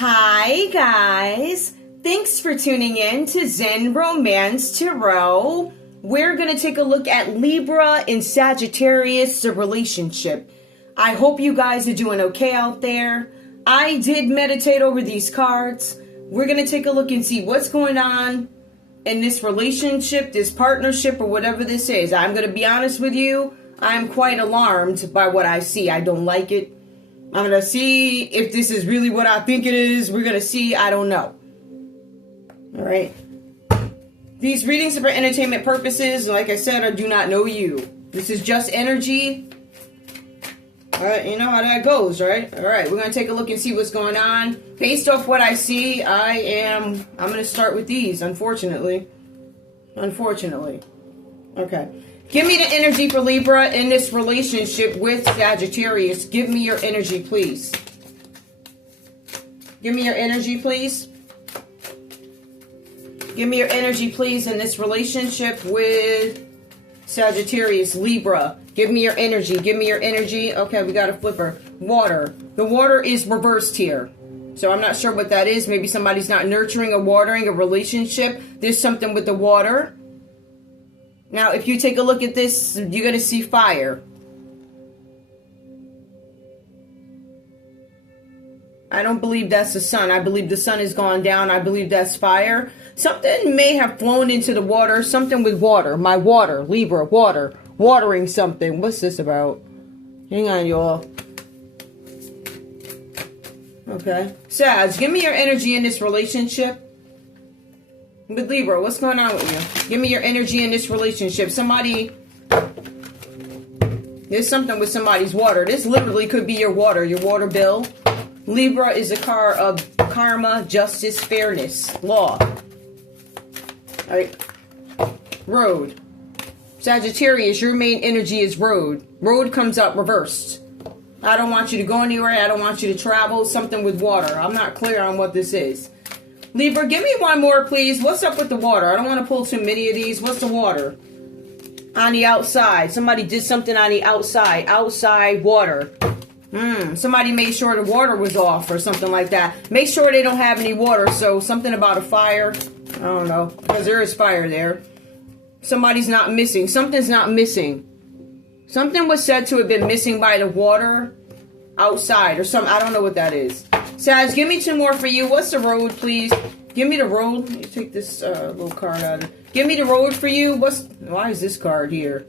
Hi guys, thanks for tuning in to Zen Romance Tarot. We're going to take a look at Libra and Sagittarius, the relationship. I hope you guys are doing okay out there. I did meditate over these cards. We're going to take a look and see what's going on in this relationship, this partnership, or whatever this is. I'm going to be honest with you, I'm quite alarmed by what I see. I don't like it. I'm going to see if this is really what I think it is. We're going to see. I don't know. All right. These readings are for entertainment purposes. Like I said, I do not know you. This is just energy. All right. You know how that goes, right? All right. We're going to take a look and see what's going on. Based off what I see, I'm going to start with these, unfortunately. Okay. Give me the energy for Libra in this relationship with Sagittarius. Give me your energy, please. Give me your energy, please. Give me your energy, please, in this relationship with Sagittarius, Libra. Give me your energy. Give me your energy. Okay, we got a flipper. Water. The water is reversed here. So I'm not sure what that is. Maybe somebody's not nurturing or watering a relationship. There's something with the water. Now, if you take a look at this, you're going to see fire. I don't believe that's the sun. I believe the sun has gone down. I believe that's fire. Something may have flown into the water. Something with water. My water. Libra. Water. Watering something. What's this about? Hang on, y'all. Okay. Sag, give me your energy in this relationship. With Libra, what's going on with you? Give me your energy in this relationship. There's something with somebody's water. This literally could be your water bill. Libra is a card of karma, justice, fairness, law. All right. Road. Sagittarius, your main energy is road. Road comes up reversed. I don't want you to go anywhere. I don't want you to travel. Something with water. I'm not clear on what this is. Libra, give me one more, please. What's up with the water? I don't want to pull too many of these. What's the water? On the outside. Somebody did something on the outside. Outside water. Somebody made sure the water was off or something like that. Make sure they don't have any water. So something about a fire. I don't know. Because there is fire there. Somebody's not missing. Something's not missing. Something was said to have been missing by the water outside or something. I don't know what that is. Sag, give me two more for you. What's the road, please? Give me the road. Let me take this little card out of it. Give me the road for you. Why is this card here?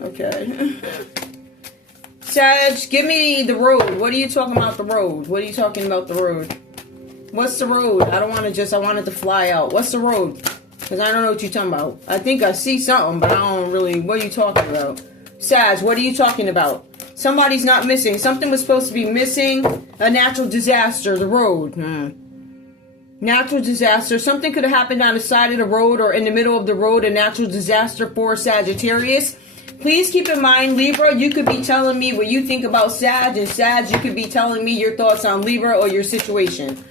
Okay. Sag, give me the road. What are you talking about the road? What are you talking about the road? What's the road? I want it to fly out. What's the road? Because I don't know what you're talking about. I think I see something, but I don't really. What are you talking about? Sag, what are you talking about? Somebody's not missing. Something was supposed to be missing. A natural disaster. The road. Natural disaster. Something could have happened on the side of the road or in the middle of the road. A natural disaster for Sagittarius. Please keep in mind, Libra, you could be telling me what you think about Sag. And Sag, you could be telling me your thoughts on Libra or your situation.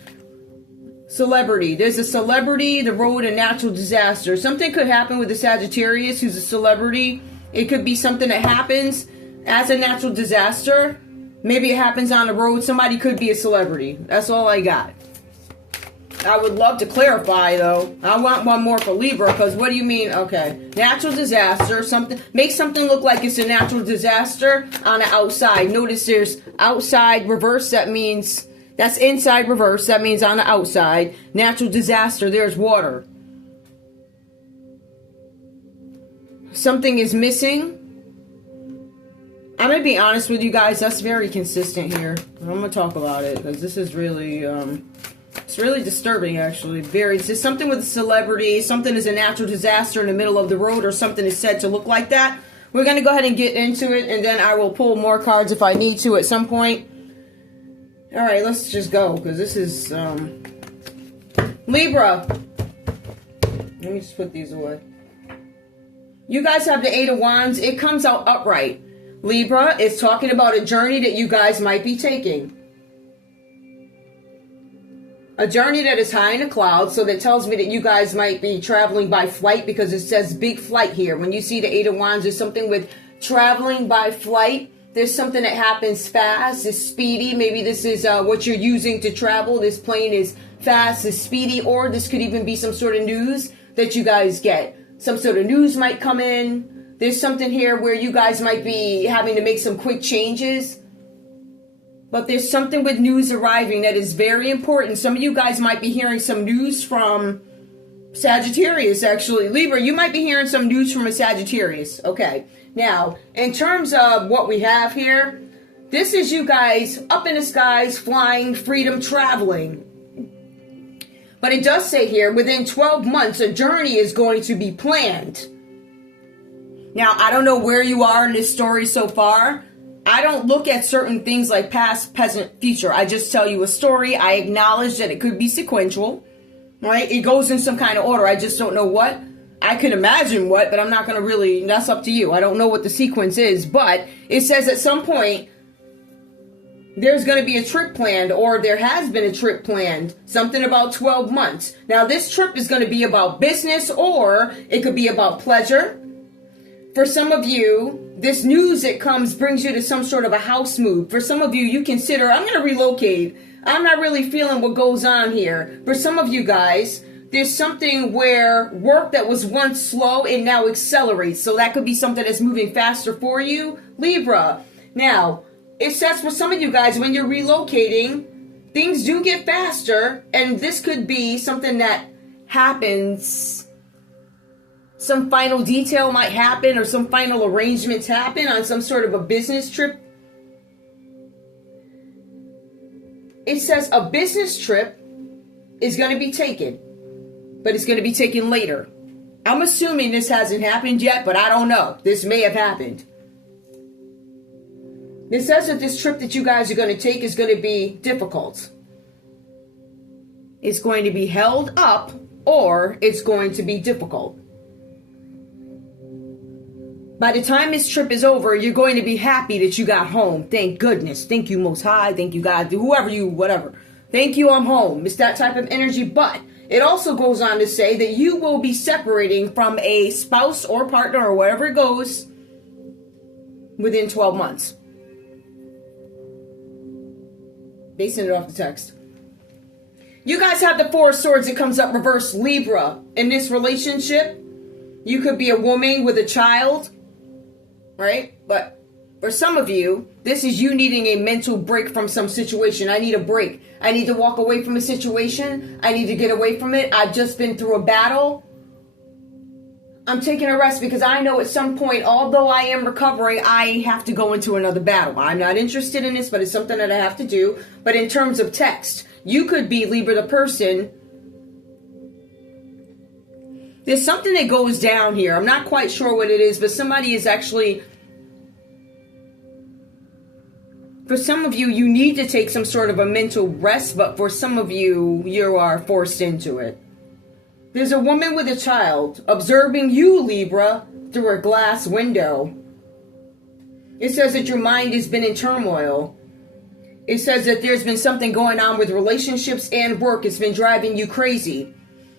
Celebrity. There's a celebrity, the road, a natural disaster. Something could happen with the Sagittarius who's a celebrity. It could be something that happens as a natural disaster. Maybe it happens on the road. Somebody could be a celebrity. That's all I got. I would love to clarify, though. I want one more for Libra, because what do you mean? Okay. Natural disaster. Make something look like it's a natural disaster on the outside. Notice there's outside reverse. That means that's inside reverse. That means on the outside. Natural disaster. There's water. Something is missing. I'm going to be honest with you guys. That's very consistent here. I'm going to talk about it because this is really, it's really disturbing actually. It's just something with a celebrity. Something is a natural disaster in the middle of the road or something is said to look like that. We're going to go ahead and get into it and then I will pull more cards if I need to at some point. All right, let's just go because this is, Libra. Let me just put these away. You guys have the Eight of Wands. It comes out upright. Libra is talking about a journey that you guys might be taking. A journey that is high in the clouds, so that tells me that you guys might be traveling by flight because it says big flight here. When you see the Eight of Wands, there's something with traveling by flight. There's something that happens fast, is speedy. Maybe this is what you're using to travel. This plane is fast, is speedy, or this could even be some sort of news that you guys get. Some sort of news might come in. There's something here where you guys might be having to make some quick changes. But there's something with news arriving that is very important. Some of you guys might be hearing some news from Sagittarius, actually. Libra, you might be hearing some news from a Sagittarius. Okay. Now, in terms of what we have here, this is you guys up in the skies, flying, freedom, traveling. But it does say here, within 12 months, a journey is going to be planned. Now, I don't know where you are in this story so far. I don't look at certain things like past, present, future. I just tell you a story. I acknowledge that it could be sequential, right? It goes in some kind of order. I just don't know what. I can imagine what, but I'm not going to really, that's up to you. I don't know what the sequence is, but it says at some point, there's going to be a trip planned, or there has been a trip planned, something about 12 months. Now, this trip is going to be about business, or it could be about pleasure. For some of you, this news that comes brings you to some sort of a house move. For some of you, you consider, I'm going to relocate. I'm not really feeling what goes on here. For some of you guys, there's something where work that was once slow, it now accelerates. So that could be something that's moving faster for you. Libra. Now, it says for some of you guys, when you're relocating, things do get faster. And this could be something that happens. Some final detail might happen, or some final arrangements happen on some sort of a business trip. It says a business trip is going to be taken, but it's going to be taken later. I'm assuming this hasn't happened yet, but I don't know. This may have happened. It says that this trip that you guys are going to take is going to be difficult. It's going to be held up, or it's going to be difficult. By the time this trip is over, you're going to be happy that you got home. Thank goodness. Thank you, Most High. Thank you, God. Whoever you, whatever. Thank you, I'm home. It's that type of energy. But it also goes on to say that you will be separating from a spouse or partner or whatever it goes within 12 months. Basing it off the text. You guys have the Four of Swords that comes up reverse, Libra. In this relationship, you could be a woman with a child. Right? But for some of you, this is you needing a mental break from some situation. I need a break. I need to walk away from a situation. I need to get away from it. I've just been through a battle. I'm taking a rest because I know at some point, although I am recovering, I have to go into another battle. I'm not interested in this, but it's something that I have to do. But in terms of text, you could be, Libra, the person. There's something that goes down here. I'm not quite sure what it is, but somebody is actually... For some of you, you need to take some sort of a mental rest, but for some of you, you are forced into it. There's a woman with a child observing you, Libra, through a glass window. It says that your mind has been in turmoil. It says that there's been something going on with relationships and work. It's been driving you crazy.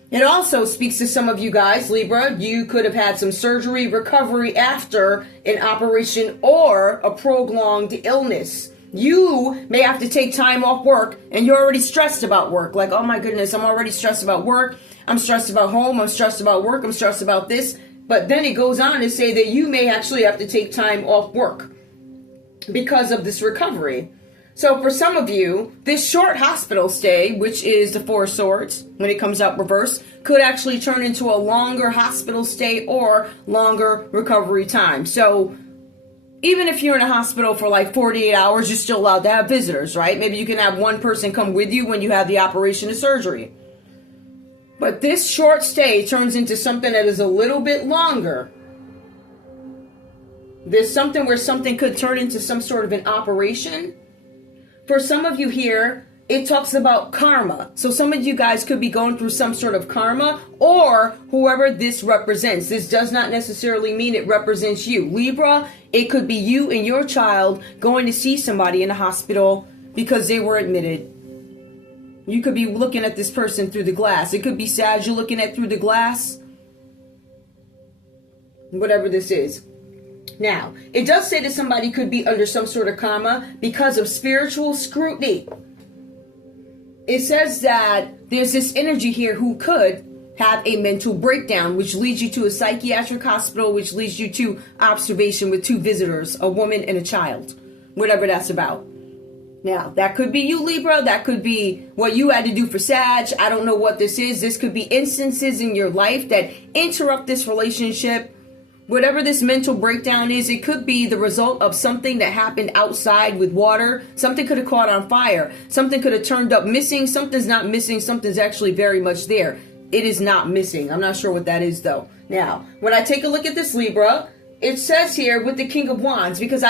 It also speaks to some of you guys, Libra. You could have had some surgery, recovery after an operation, or a prolonged illness. You may have to take time off work, and you're already stressed about work. Like, oh my goodness, I'm already stressed about work. I'm stressed about home. I'm stressed about work. I'm stressed about this. But then it goes on to say that you may actually have to take time off work because of this recovery. So for some of you, this short hospital stay, which is the Four of Swords, when it comes out reverse, could actually turn into a longer hospital stay or longer recovery time. So even if you're in a hospital for like 48 hours, you're still allowed to have visitors, right? Maybe you can have one person come with you when you have the operation or surgery. But this short stay turns into something that is a little bit longer. There's something where something could turn into some sort of an operation. For some of you here, it talks about karma. So some of you guys could be going through some sort of karma, or whoever this represents. This does not necessarily mean it represents you. Libra, it could be you and your child going to see somebody in the hospital because they were admitted. You could be looking at this person through the glass. It could be Sag you're looking at through the glass. Whatever this is. Now, it does say that somebody could be under some sort of karma because of spiritual scrutiny. It says that there's this energy here who could have a mental breakdown, which leads you to a psychiatric hospital, which leads you to observation with 2 visitors, a woman and a child, whatever that's about. Now, that could be you, Libra. That could be what you had to do for Sag. I don't know what this is. This could be instances in your life that interrupt this relationship. Whatever this mental breakdown is, it could be the result of something that happened outside with water. Something could have caught on fire. Something could have turned up missing. Something's not missing. Something's actually very much there. It is not missing. I'm not sure what that is, though. Now, when I take a look at this, Libra, it says here with the King of Wands, because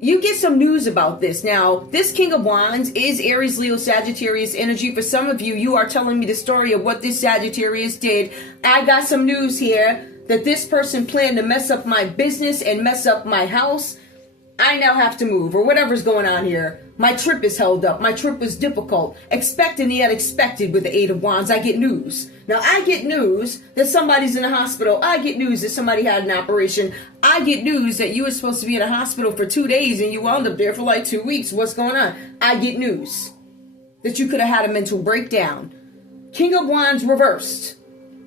you get some news about this. Now, this King of Wands is Aries, Leo, Sagittarius energy. For some of you, you are telling me the story of what this Sagittarius did. I got some news here that this person planned to mess up my business and mess up my house. I now have to move, or whatever's going on here. My trip is held up. My trip was difficult. Expecting the unexpected with the 8 of Wands. I get news. Now, I get news that somebody's in a hospital. I get news that somebody had an operation. I get news that you were supposed to be in a hospital for 2 days and you wound up there for like 2 weeks. What's going on? I get news that you could have had a mental breakdown. King of Wands reversed.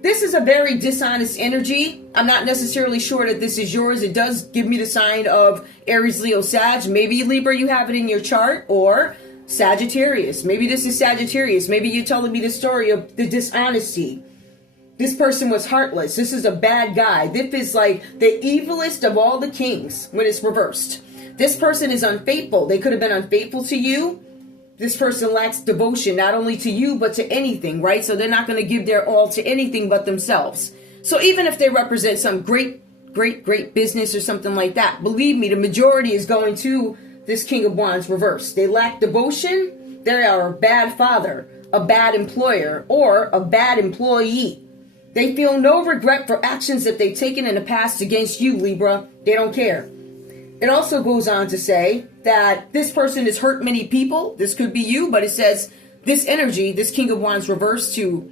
This is a very dishonest energy. I'm not necessarily sure that this is yours. It does give me the sign of Aries, Leo, Sag. Maybe Libra, you have it in your chart, or Sagittarius. Maybe this is Sagittarius. Maybe you're telling me the story of the dishonesty. This person was heartless. This is a bad guy. This is like the evilest of all the kings when it's reversed. This person is unfaithful. They could have been unfaithful to you. This person lacks devotion, not only to you, but to anything, right? So they're not going to give their all to anything but themselves. So even if they represent some great business or something like that, believe me, the majority is going to this King of Wands reverse. They lack devotion. They are a bad father, a bad employer, or a bad employee. They feel no regret for actions that they've taken in the past against you, Libra. They don't care. It also goes on to say that this person has hurt many people. This could be you, but it says this energy, this King of Wands reversed to,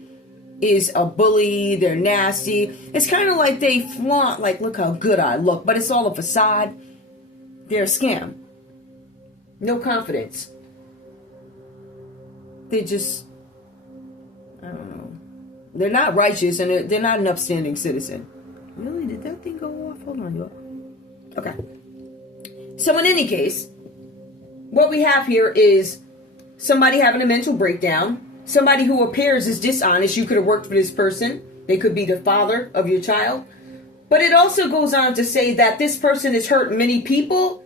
is a bully. They're nasty. It's kind of like they flaunt, like, look how good I look, but it's all a facade. They're a scam. No confidence. They just, I don't know. They're not righteous, and they're not an upstanding citizen. Really? Did that thing go off? Hold on, y'all. Okay. So in any case, what we have here is somebody having a mental breakdown, somebody who appears as dishonest. You could have worked for this person. They could be the father of your child. But it also goes on to say that this person has hurt many people,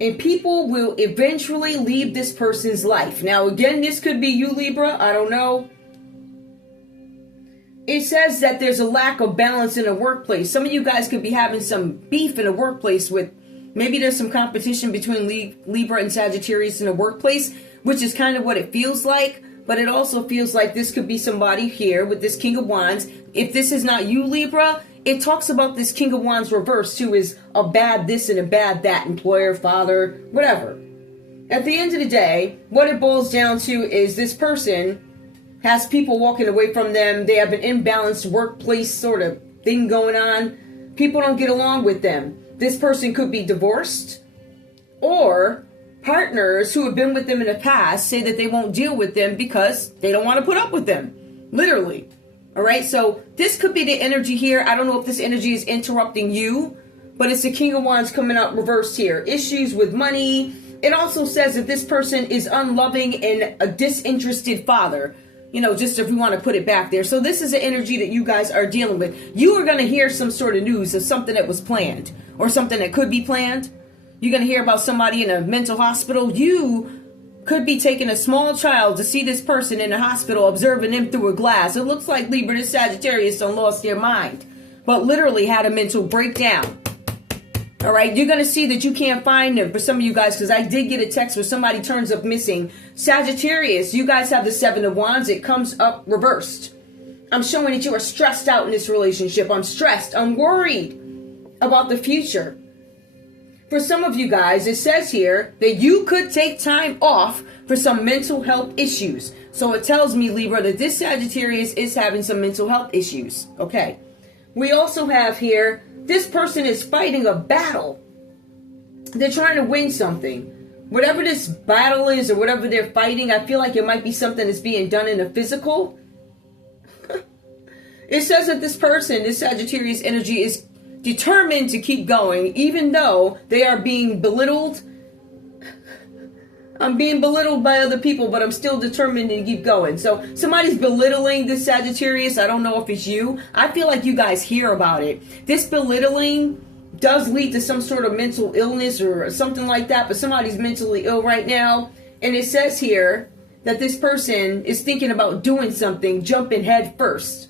and people will eventually leave this person's life. Now, again, this could be you, Libra. I don't know. It says that there's a lack of balance in a workplace. Some of you guys could be having some beef in a workplace with, maybe there's some competition between Libra and Sagittarius in a workplace, which is kind of what it feels like. But it also feels like this could be somebody here with this King of Wands. If this is not you, Libra, it talks about this King of Wands reverse too, is a bad this and a bad that, employer, father, whatever. At the end of the day, what it boils down to is this person has people walking away from them. They have an imbalanced workplace sort of thing going on. People don't get along with them. This person could be divorced, or partners who have been with them in the past say that they won't deal with them because they don't want to put up with them. Literally. All right. So this could be the energy here. I don't know if this energy is interrupting you, but it's the King of Wands coming out reversed here. Issues with money. It also says that this person is unloving and a disinterested father. You know, just if we want to put it back there. So this is the energy that you guys are dealing with. You are going to hear some sort of news of something that was planned or something that could be planned. You're going to hear about somebody in a mental hospital. You could be taking a small child to see this person in the hospital, observing them through a glass. It looks like Libra and Sagittarius done lost their mind, but literally had a mental breakdown. All right, you're going to see that you can't find them for some of you guys, because I did get a text where somebody turns up missing. Sagittarius, you guys have the 7 of Wands. It comes up reversed. I'm showing that you are stressed out in this relationship. I'm stressed. I'm worried about the future. For some of you guys, it says here that you could take time off for some mental health issues. So it tells me, Libra, that this Sagittarius is having some mental health issues. Okay. We also have here this person is fighting a battle. They're trying to win something. Whatever this battle is or whatever they're fighting, I feel like it might be something that's being done in the physical. It says that this person, this Sagittarius energy, is determined to keep going, even though they are being belittled. I'm being belittled by other people, but I'm still determined to keep going. So somebody's belittling this Sagittarius. I don't know if it's you. I feel like you guys hear about it. This belittling does lead to some sort of mental illness or something like that, but somebody's mentally ill right now. And it says here that this person is thinking about doing something, jumping head first.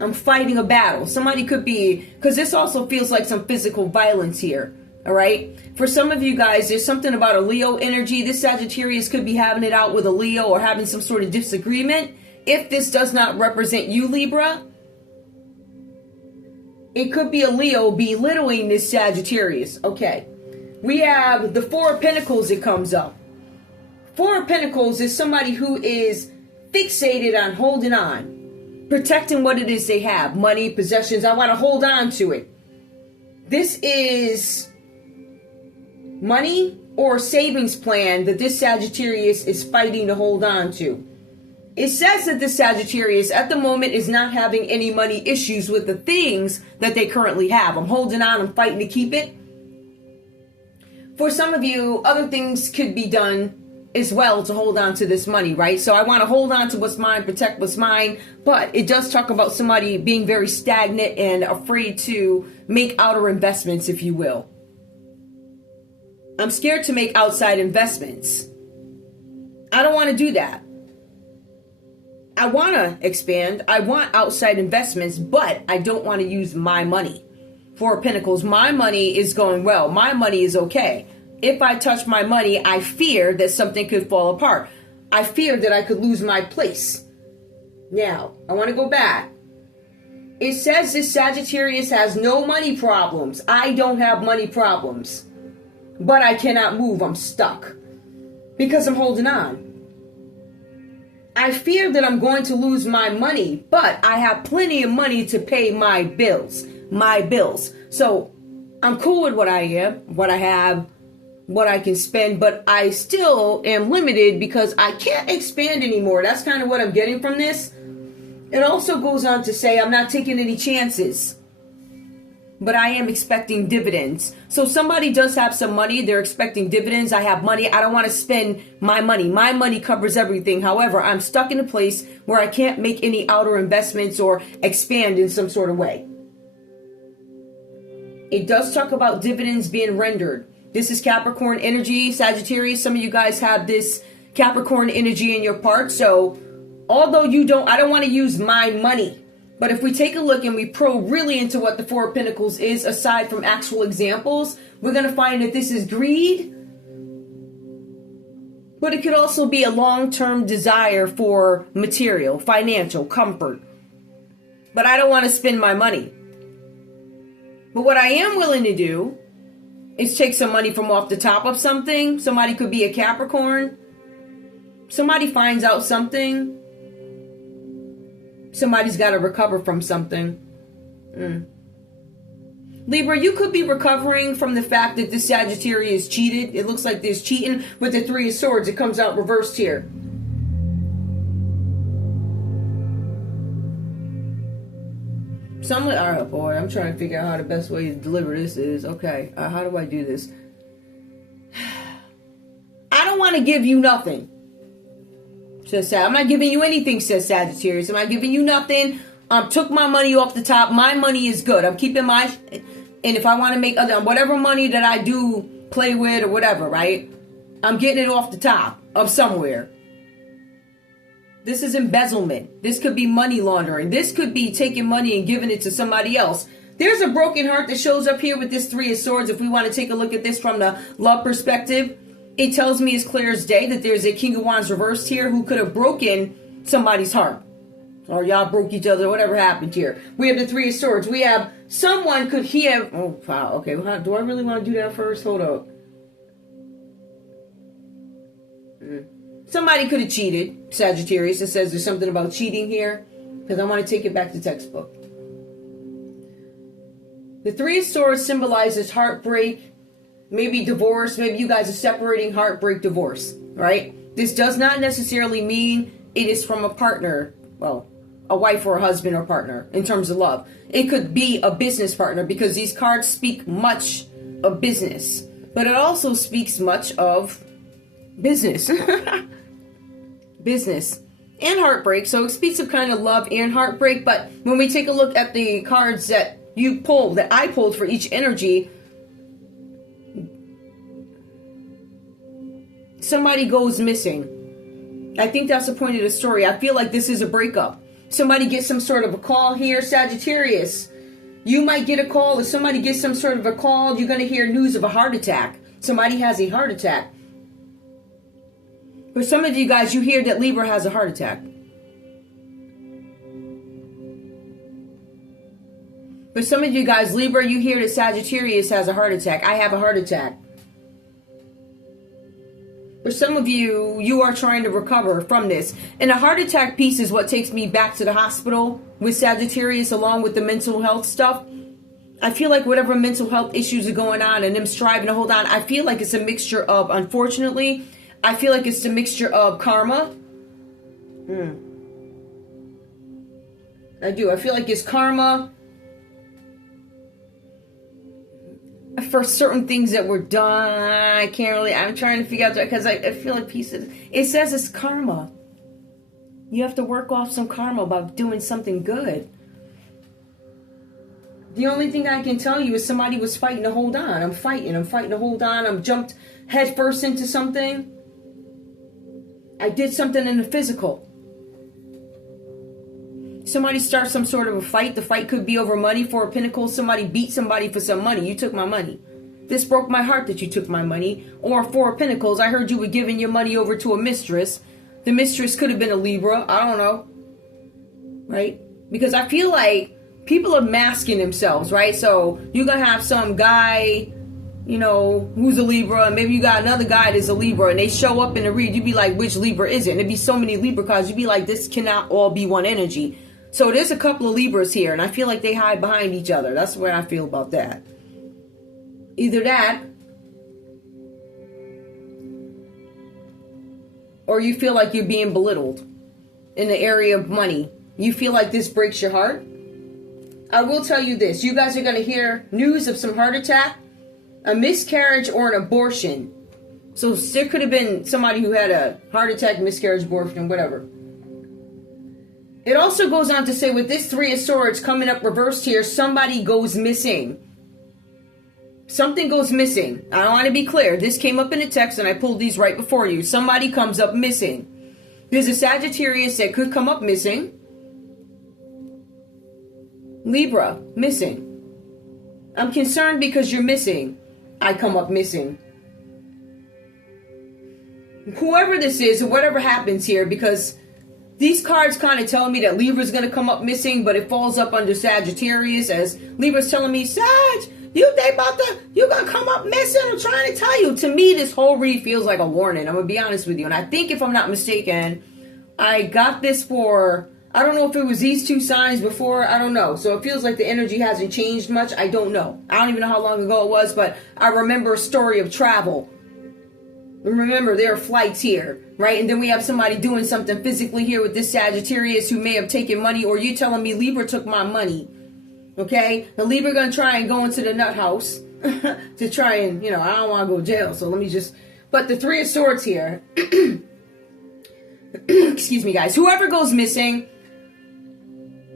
I'm fighting a battle. Somebody could be, because this also feels like some physical violence here. All right. For some of you guys, there's something about a Leo energy. This Sagittarius could be having it out with a Leo or having some sort of disagreement. If this does not represent you, Libra, it could be a Leo belittling this Sagittarius. Okay. We have the Four of Pentacles that comes up. Four of Pentacles is somebody who is fixated on holding on, protecting what it is they have, money, possessions. I want to hold on to it. This is money or savings plan that this Sagittarius is fighting to hold on to. It says that this Sagittarius at the moment is not having any money issues with the things that they currently have. I'm holding on, I'm fighting to keep it. For some of you, other things could be done as well to hold on to this money, right? So I want to hold on to what's mine, protect what's mine, but it does talk about somebody being very stagnant and afraid to make outer investments, if you will. I'm scared to make outside investments. I don't want to do that. I want to expand. I want outside investments, but I don't want to use my money. Four of Pentacles, my money is going well. My money is okay. If I touch my money, I fear that something could fall apart. I fear that I could lose my place. Now, I want to go back. It says this Sagittarius has no money problems. I don't have money problems. But I cannot move. I'm stuck. Because I'm holding on. I fear that I'm going to lose my money, but I have plenty of money to pay my bills. My bills. So I'm cool with what I am, what I have, what I can spend, but I still am limited because I can't expand anymore. That's kind of what I'm getting from this. It also goes on to say I'm not taking any chances, but I am expecting dividends. So somebody does have some money. They're expecting dividends. I have money. I don't want to spend my money. My money covers everything. However, I'm stuck in a place where I can't make any outer investments or expand in some sort of way. It does talk about dividends being rendered. This is Capricorn energy, Sagittarius. Some of you guys have this Capricorn energy in your part. So although I don't want to use my money. But if we take a look and we probe really into what the Four of Pentacles is, aside from actual examples, we're going to find that this is greed. But it could also be a long-term desire for material, financial, comfort. But I don't want to spend my money. But what I am willing to do is take some money from off the top of something. Somebody could be a Capricorn. Somebody finds out something. Somebody's got to recover from something. Libra, you could be recovering from the fact that this Sagittarius cheated. It looks like there's cheating with the Three of Swords. It comes out reversed here. Alright, boy, I'm trying to figure out how the best way to deliver this is. Okay, how do I do this? I don't want to give you nothing. I'm not giving you anything, says Sagittarius. I'm not giving you nothing. Took my money off the top. My money is good. I'm keeping my... And if I want to make whatever money that I do play with or whatever, right? I'm getting it off the top of somewhere. This is embezzlement. This could be money laundering. This could be taking money and giving it to somebody else. There's a broken heart that shows up here with this Three of Swords. If we want to take a look at this from the love perspective, it tells me as clear as day that there's a King of Wands reversed here who could have broken somebody's heart. Or y'all broke each other, whatever happened here. We have the Three of Swords. We have someone could he have... Oh, wow. Okay, do I really want to do that first? Hold up. Somebody could have cheated, Sagittarius. It says there's something about cheating here. Because I want to take it back to textbook. The Three of Swords symbolizes heartbreak, maybe divorce, maybe you guys are separating, heartbreak, divorce, right? This does not necessarily mean it is from a partner, well, a wife or a husband or partner in terms of love. It could be a business partner because these cards speak much of business, but it also speaks much of business. Business and heartbreak. So it speaks of kind of love and heartbreak. But when we take a look at the cards that you pulled, that I pulled for each energy, somebody goes missing. I think that's the point of the story. I feel like this is a breakup. Somebody gets some sort of a call here, Sagittarius. You might get a call. If somebody gets some sort of a call, you're going to hear news of a heart attack. Somebody has a heart attack. For some of you guys, you hear that Libra has a heart attack. For some of you guys, Libra, you hear that Sagittarius has a heart attack. I have a heart attack. For some of you, you are trying to recover from this. And a heart attack piece is what takes me back to the hospital with Sagittarius, along with the mental health stuff. I feel like whatever mental health issues are going on and them striving to hold on, I feel like it's a mixture of, unfortunately, I feel like it's a mixture of karma. I do. I feel like it's karma for certain things that were done. I can't really, I'm trying to figure out that because I feel like pieces. It says it's karma. You have to work off some karma about doing something good. The only thing I can tell you is somebody was fighting to hold on. I'm fighting to hold on. I'm jumped head first into something. I did something in the physical. Somebody starts some sort of a fight. The fight could be over money. Four of Pentacles. Somebody beat somebody for some money. You took my money. This broke my heart that you took my money. Or Four of Pentacles. I heard you were giving your money over to a mistress. The mistress could have been a Libra. I don't know. Right? Because I feel like people are masking themselves, right? So you're going to have some guy, you know, who's a Libra, and maybe you got another guy that's a Libra, and they show up in the read. You'd be like, which Libra is it? And there'd be so many Libra cards. You'd be like, this cannot all be one energy. So there's a couple of Libras here, and I feel like they hide behind each other. That's the way I feel about that. Either that, or you feel like you're being belittled in the area of money. You feel like this breaks your heart. I will tell you this. You guys are going to hear news of some heart attack, a miscarriage, or an abortion. So there could have been somebody who had a heart attack, miscarriage, abortion, whatever. It also goes on to say with this Three of Swords coming up reversed here, somebody goes missing. Something goes missing. I want to be clear. This came up in the text and I pulled these right before you. Somebody comes up missing. There's a Sagittarius that could come up missing. Libra, missing. I'm concerned because you're missing. I come up missing. Whoever this is or whatever happens here, because these cards kind of tell me that Libra's going to come up missing, but it falls up under Sagittarius as Libra's telling me, Sag, you're going to come up missing. I'm trying to tell you. To me, this whole read feels like a warning. I'm going to be honest with you. And I think if I'm not mistaken, I got this for, I don't know if it was these two signs before. I don't know. So it feels like the energy hasn't changed much. I don't know. I don't even know how long ago it was, but I remember a story of travel. Remember, there are flights here, right? And then we have somebody doing something physically here with this Sagittarius who may have taken money, or you telling me Libra took my money, okay? The Libra going to try and go into the nut house to try and, you know, I don't want to go to jail, so let me just, but the Three of Swords here, excuse me, guys, whoever goes missing,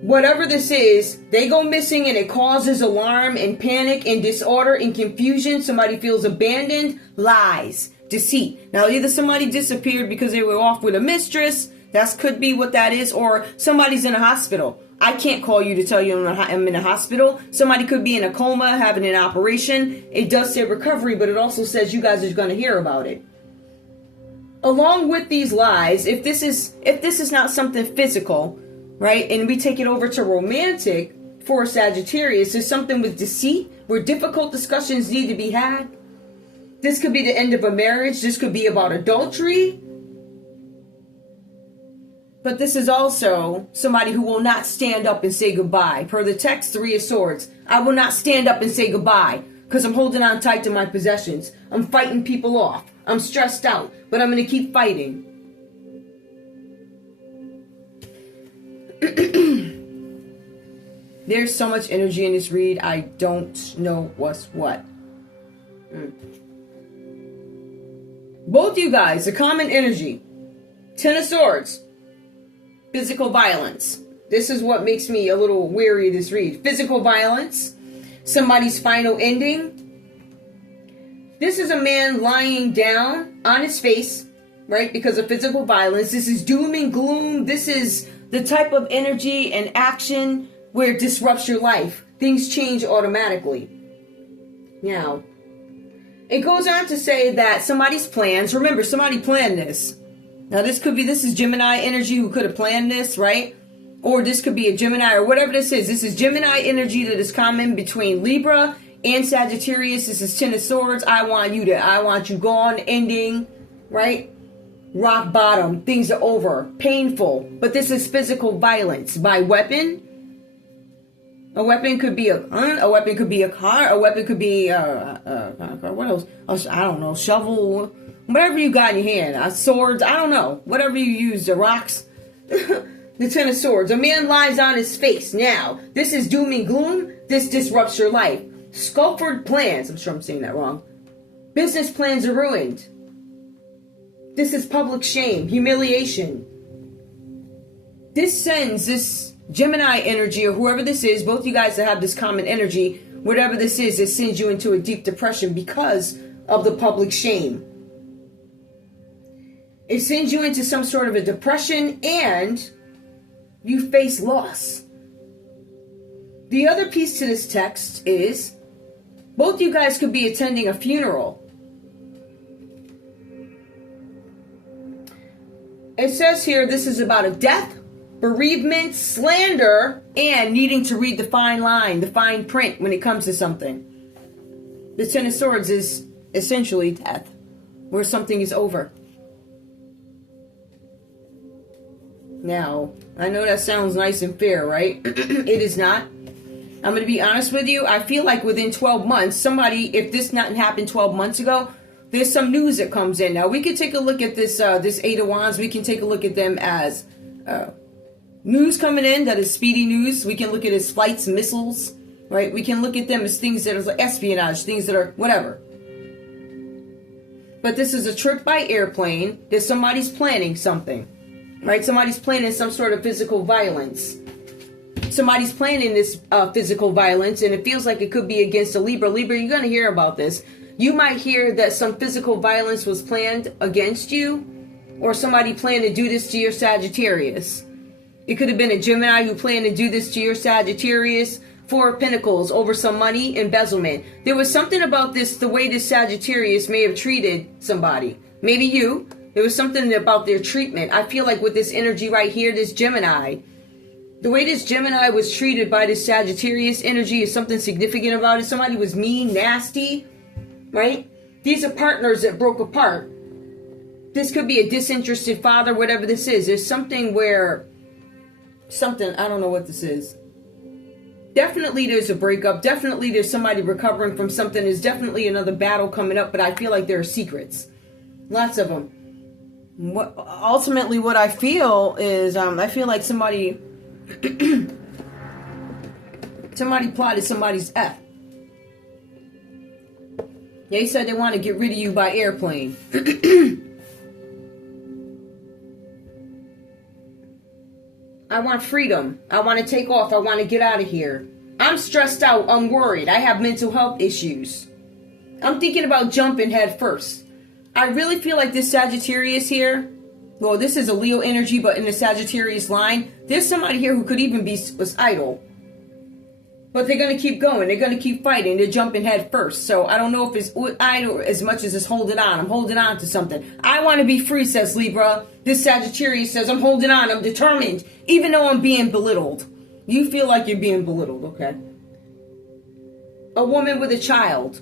whatever this is, they go missing and it causes alarm and panic and disorder and confusion. Somebody feels abandoned, lies. Deceit. Now, either somebody disappeared because they were off with a mistress. That could be what that is. Or somebody's in a hospital. I can't call you to tell you I'm in a hospital. Somebody could be in a coma, having an operation. It does say recovery, but it also says you guys are going to hear about it. Along with these lies, if this is not something physical, right, and we take it over to romantic for Sagittarius, there's something with deceit where difficult discussions need to be had. This could be the end of a marriage. This could be about adultery. But this is also somebody who will not stand up and say goodbye. Per the text, 3 of Swords. I will not stand up and say goodbye because I'm holding on tight to my possessions. I'm fighting people off. I'm stressed out, but I'm going to keep fighting. There's so much energy in this read, I don't know what's what. Both you guys, a common energy. 10 of Swords. Physical violence. This is what makes me a little weary of this read. Physical violence. Somebody's final ending. This is a man lying down on his face, right? Because of physical violence. This is doom and gloom. This is the type of energy and action where it disrupts your life. Things change automatically. Now, it goes on to say that somebody's plans, remember, somebody planned this. Now, this is Gemini energy who could have planned this, right? Or this could be a Gemini or whatever this is. This is Gemini energy that is common between Libra and Sagittarius. This is 10 of Swords. I want you gone, ending, right? Rock bottom. Things are over. Painful. But this is physical violence by weapon. A weapon could be a gun. A weapon could be a car. A weapon could be what else? I don't know. Shovel. Whatever you got in your hand. Swords. I don't know. Whatever you use. The rocks. The 10 of Swords. A man lies on his face. Now, this is doom and gloom. This disrupts your life. Sculpted plans. I'm sure I'm saying that wrong. Business plans are ruined. This is public shame. Humiliation. This sends this Gemini energy, or whoever this is, both you guys that have this common energy, whatever this is, it sends you into a deep depression because of the public shame. It sends you into some sort of a depression and you face loss. The other piece to this text is both you guys could be attending a funeral. It says here this is about a death, bereavement, slander, and needing to read the fine line, the fine print when it comes to something. The 10 of Swords is essentially death, where something is over. Now, I know that sounds nice and fair, right? It is not. I'm going to be honest with you. I feel like within 12 months, if this not happened 12 months ago, there's some news that comes in. Now, we can take a look at this 8 of Wands. We can take a look at them as news coming in that is speedy news. We can look at it as flights, missiles, right? We can look at them as things that are like espionage, things that are whatever. But this is a trip by airplane that somebody's planning something, right? Somebody's planning some sort of physical violence. Somebody's planning this physical violence, and it feels like it could be against a Libra. Libra, you're going to hear about this. You might hear that some physical violence was planned against you, or somebody planned to do this to your Sagittarius. It could have been a Gemini who planned to do this to your Sagittarius. 4 of Pentacles over some money, embezzlement. There was something about this, the way this Sagittarius may have treated somebody. Maybe you. There was something about their treatment. I feel like with this energy right here, this Gemini, the way this Gemini was treated by this Sagittarius energy is something significant about it. Somebody was mean, nasty, right? These are partners that broke apart. This could be a disinterested father, whatever this is. There's something where, I don't know what this is. Definitely there's a breakup. Definitely there's somebody recovering from something. There's definitely another battle coming up, but I feel like there are secrets. Lots of them. Ultimately what I feel is, I feel like somebody plotted somebody's death. They said they want to get rid of you by airplane. I want freedom. I want to take off. I want to get out of here. I'm stressed out. I'm worried. I have mental health issues. I'm thinking about jumping head first. I really feel like this Sagittarius here, well, this is a Leo energy, but in the Sagittarius line, there's somebody here who could even be suicidal. But they're going to keep going. They're going to keep fighting. They're jumping head first. So I don't know if it's idle as much as it's holding on. I'm holding on to something. I want to be free, says Libra. This Sagittarius says, I'm holding on. I'm determined. Even though I'm being belittled. You feel like you're being belittled, okay? A woman with a child.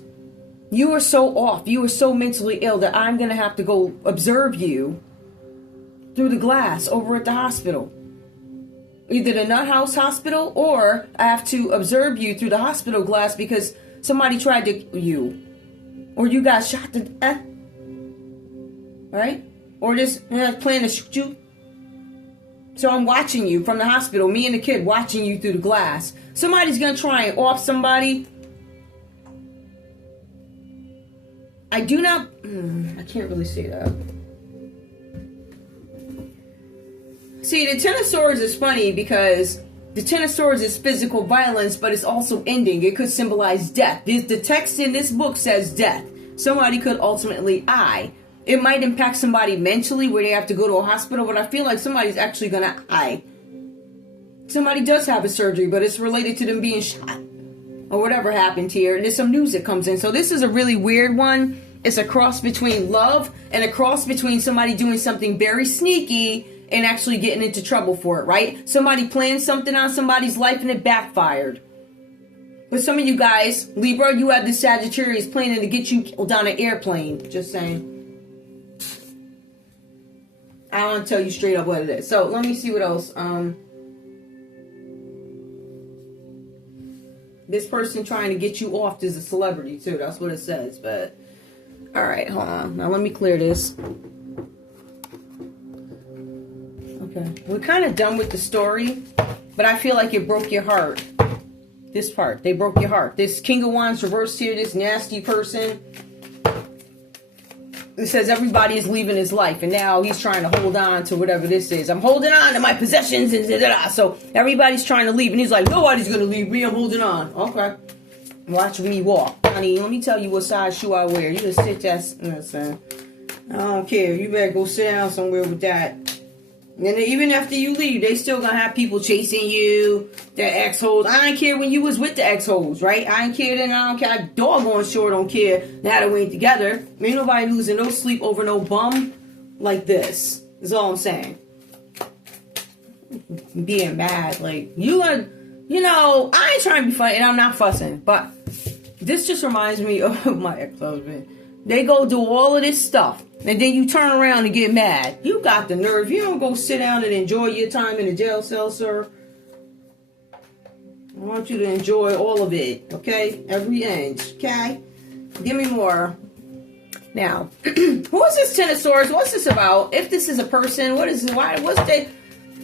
You are so off. You are so mentally ill that I'm going to have to go observe you through the glass over at the hospital. Either the Nut House Hospital, or I have to observe you through the hospital glass because somebody tried to kill you. Or you got shot to death. Right? Or just plan to shoot you. So I'm watching you from the hospital, me and the kid watching you through the glass. Somebody's going to try and off somebody. I do not... I can't really say that. See, the Ten of Swords is funny because the Ten of Swords is physical violence, but it's also ending. It could symbolize death. The text in this book says death. Somebody could ultimately die. It might impact somebody mentally where they have to go to a hospital, but I feel like somebody's actually going to die. Somebody does have a surgery, but it's related to them being shot or whatever happened here. And there's some news that comes in. So this is a really weird one. It's a cross between love and a cross between somebody doing something very sneaky and actually getting into trouble for it, right? Somebody planned something on somebody's life and it backfired. But some of you guys, Libra, you have the Sagittarius planning to get you killed on an airplane. Just saying. I want to tell you straight up what it is. So let me see what else. This person trying to get you off is a celebrity too. That's what it says. But all right, hold on. Now let me clear this. Okay, we're kind of done with the story, but I feel like it broke your heart. This part, they broke your heart. This King of Wands reversed here. This nasty person. It says everybody is leaving his life, and now he's trying to hold on to whatever this is. I'm holding on to my possessions, and da-da-da. So everybody's trying to leave, and he's like, nobody's going to leave me. I'm holding on. Okay. Watch me walk. Honey, let me tell you what size shoe I wear. You just sit there. Listen, I don't care. You better go sit down somewhere with that. And then even after you leave, they still going to have people chasing you. Their ex-hoes. I didn't care when you was with the ex-hoes, right? I didn't care then. I don't care. I doggone sure don't care now that we ain't together. Ain't nobody losing no sleep over no bum like this. Is all I'm saying. Being mad. Like, you are, you know, I ain't trying to be funny and I'm not fussing. But this just reminds me of my ex-husband. They go do all of this stuff. And then you turn around and get mad. You got the nerve. You don't go sit down and enjoy your time in the jail cell, sir. I want you to enjoy all of it, okay? Every inch, okay? Give me more. Now, who is this Ten of Swords? What's this about? If this is a person, what is this? Why? What's that?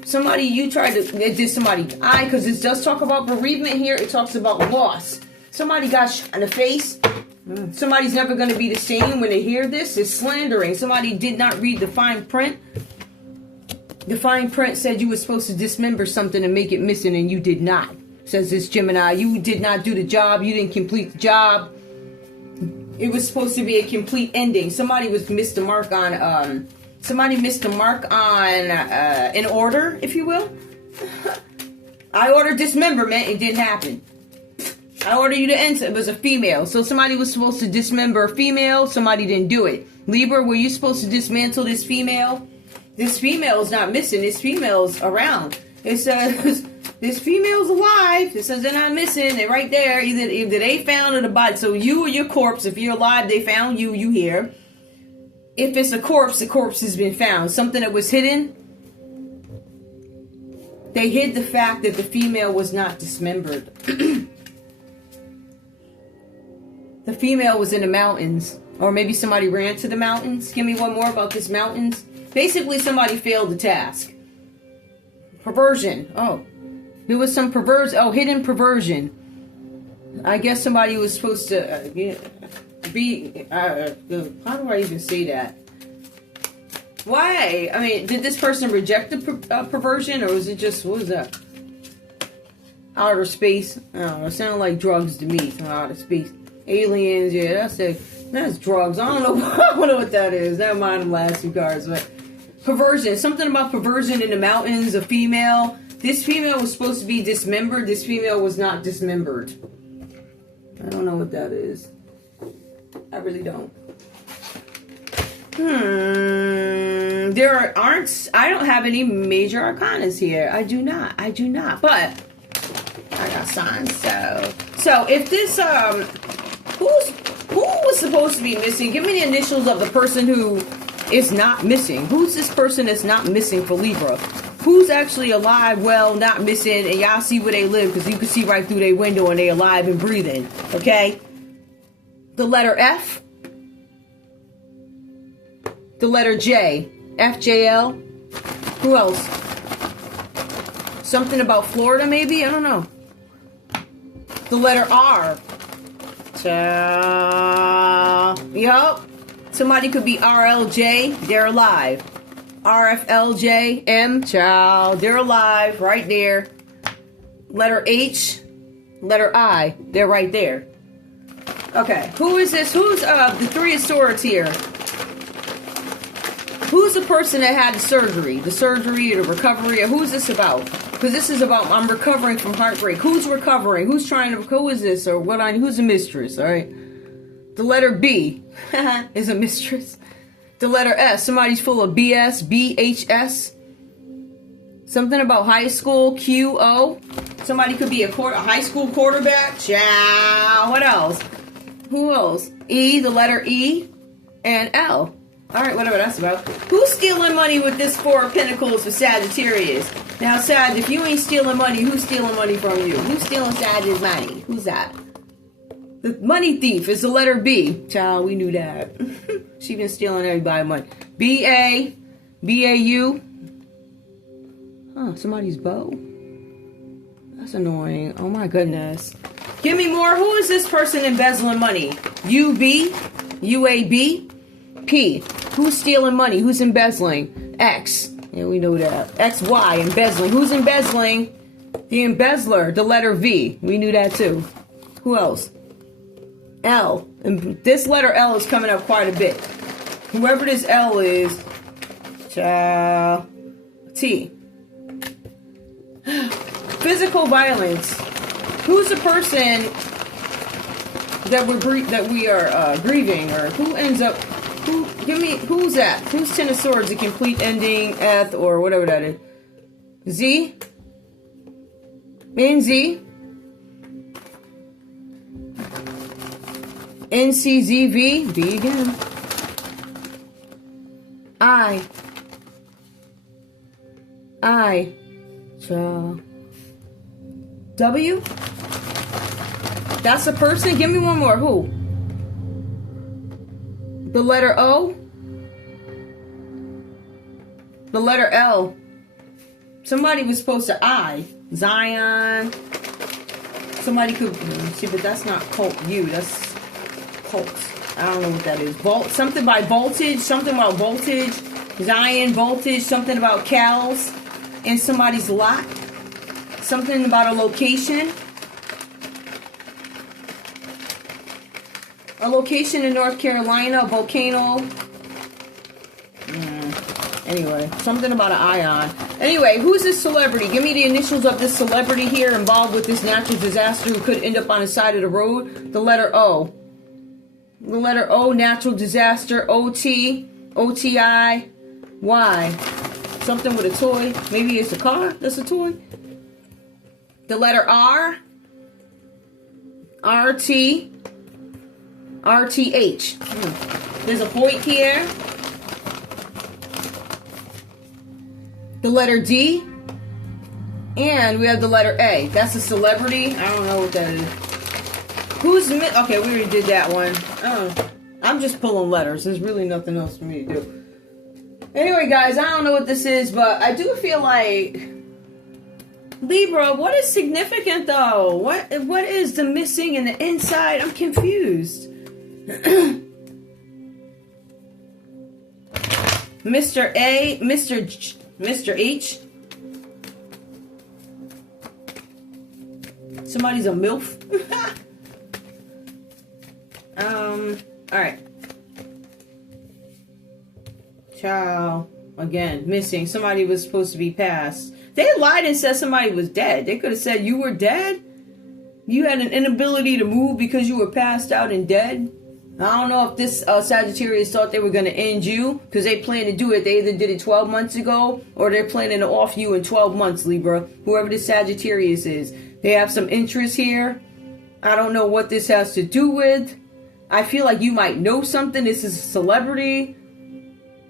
Somebody you tried to... Did somebody die? Because it does talk about bereavement here. It talks about loss. Somebody got shot in the face. Somebody's never going to be the same when they hear this. It's slandering. Somebody did not read the fine print. The fine print said you were supposed to dismember something and make it missing, and you did not. Says this Gemini. You did not do the job. You didn't complete the job. It was supposed to be a complete ending. Somebody missed the mark on. Somebody missed the mark on an order, if you will. I ordered dismemberment. It didn't happen. I ordered you to enter. It was a female. So somebody was supposed to dismember a female. Somebody didn't do it. Libra, were you supposed to dismantle this female? This female is not missing. This female's around. It says this female's alive. It says they're not missing. They're right there. Either they found or the body. So you or your corpse. If you're alive, they found you. You here. If it's a corpse, the corpse has been found. Something that was hidden. They hid the fact that the female was not dismembered. The female was in the mountains. Or maybe somebody ran to the mountains. Give me one more about this mountains. Basically, somebody failed the task. Perversion. Oh. There was some hidden perversion. I guess somebody was supposed to be... how do I even say that? Why? I mean, did this person reject the perversion? Or was it just... What was that? Outer space? I don't know. It sounded like drugs to me. From outer space. Aliens, yeah, that's drugs. I don't know. I don't know what that is. Never mind the last two cards, but perversion. Something about perversion in the mountains. A female. This female was supposed to be dismembered. This female was not dismembered. I don't know what that is. I really don't. I don't have any major arcanas here. I do not. But I got signs. So if this who was supposed to be missing? Give me the initials of the person who is not missing? Who's this person that's not missing for Libra? Who's actually alive, well, not missing, and y'all see where they live because you can see right through their window and they alive and breathing, okay? The letter F. The letter J. FJL. Who else? Something about Florida, maybe? I don't know. The letter R. Yup. Somebody could be RLJ. They're alive. RFLJ. M. Child. They're alive. Right there. Letter H. Letter I. They're right there. Okay. Who is this? Who's the Three of Swords here? Who's the person that had the surgery? The surgery or the recovery? Or who's this about? Because this is about, I'm recovering from heartbreak. Who's recovering? Who's trying to, who is this? Or what? Who's a mistress? All right. The letter B is a mistress. The letter S, somebody's full of BS, BHS. Something about high school, QO. Somebody could be a high school quarterback. Ciao. What else? Who else? E, the letter E, and L. All right, whatever that's about. Who's stealing money with this Four of Pentacles for Sagittarius? Now, Sag, if you ain't stealing money, who's stealing money from you? Who's stealing Sag's money? Who's that? The money thief is the letter B. Child, we knew that. She been stealing everybody's money. B-A, B-A-U. Huh, somebody's bow. That's annoying. Oh, my goodness. Give me more. Who is this person embezzling money? U-B, U-A-B, P. Who's stealing money? Who's embezzling? X. Yeah, we know that. X-Y, embezzling. Who's embezzling? The embezzler, the letter V. We knew that too. Who else? L. And this letter L is coming up quite a bit. Whoever this L is, T. Physical violence. Who's the person that we are grieving, or who ends up? Who? Give me. Who's that? Who's Ten of Swords? The complete ending, F, or whatever that is. Z. NZ. NCZV. B again. I. W. That's a person. Give me one more. Who? The letter O. The letter L. Somebody was supposed to I. Zion. Somebody could see, but that's not cult U. That's cult. I don't know what that is. Something by voltage. Something about voltage. Zion voltage. Something about cows in somebody's lot. Something about a location. A location in North Carolina, a volcano. Anyway, something about an ion. Anyway, who's this celebrity? Give me the initials of this celebrity here involved with this natural disaster who could end up on the side of the road. The letter O. The letter O, natural disaster. O-T, O-T-I, Y. Something with a toy. Maybe it's a car that's a toy. The letter R. R-T. R-T-H. There's a point here. The letter D. And we have the letter A. That's a celebrity. I don't know what that is. Who's... Okay, we already did that one. I'm just pulling letters. There's really nothing else for me to do. Anyway, guys, I don't know what this is, but I do feel like... Libra, what is significant, though? What is the missing and the inside? I'm confused. Mr. A, Mr. H. Somebody's a MILF. Alright. Ciao. Again, missing. Somebody was supposed to be passed. They lied and said somebody was dead. They could have said you were dead. You had an inability to move because you were passed out and dead. I don't know if this Sagittarius thought they were going to end you because they plan to do it. They either did it 12 months ago or they're planning to off you in 12 months, Libra. Whoever this Sagittarius is. They have some interest here. I don't know what this has to do with. I feel like you might know something. This is a celebrity.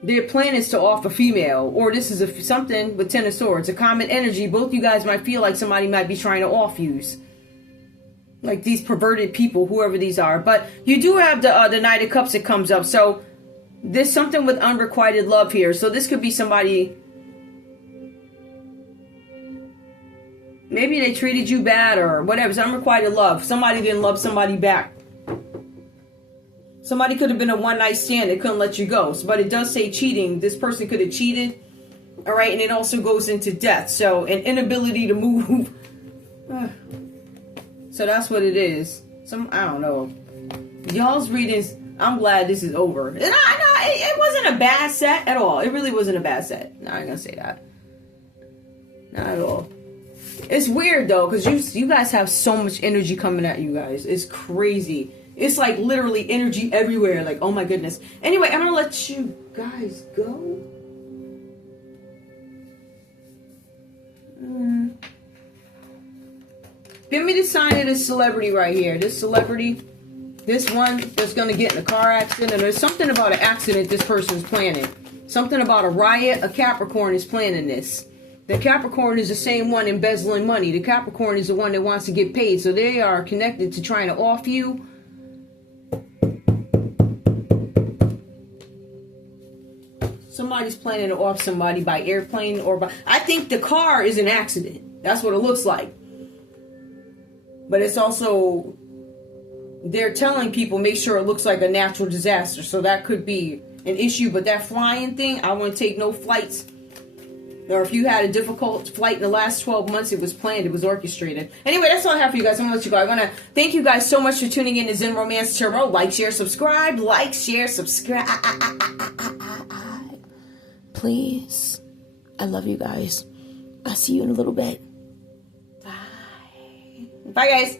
Their plan is to off a female, or this is something with Ten of Swords, a common energy. Both you guys might feel like somebody might be trying to off use, like these perverted people, whoever these are. But you do have the Knight of Cups that comes up, so there's something with unrequited love here. So this could be somebody. Maybe they treated you bad or whatever. It's unrequited love. Somebody didn't love somebody back. Somebody could have been a one-night stand. They couldn't let you go. But it does say cheating. This person could have cheated. All right. And it also goes into death. So an inability to move. So that's what it is. I don't know. Y'all's readings, I'm glad this is over. And it wasn't a bad set at all. It really wasn't a bad set. No, I ain't going to say that. Not at all. It's weird though, because you guys have so much energy coming at you guys. It's crazy. It's like literally energy everywhere. Like, oh my goodness. Anyway, I'm gonna let you guys go. Give me the sign of this celebrity right here. This celebrity, this one that's gonna get in a car accident. And there's something about an accident this person's planning. Something about a riot. A Capricorn is planning this. The Capricorn is the same one embezzling money. The Capricorn is the one that wants to get paid. So they are connected to trying to off you. Somebody's planning to off somebody by airplane or by... I think the car is an accident. That's what it looks like. But it's also... They're telling people make sure it looks like a natural disaster. So that could be an issue. But that flying thing, I wouldn't take no flights. Or if you had a difficult flight in the last 12 months, it was planned, it was orchestrated. Anyway, that's all I have for you guys. I'm going to let you go. I want to thank you guys so much for tuning in to Zen Romance Tarot. Like, share, subscribe. Like, share, subscribe. Please. I love you guys. I'll see you in a little bit. Bye. Bye, guys.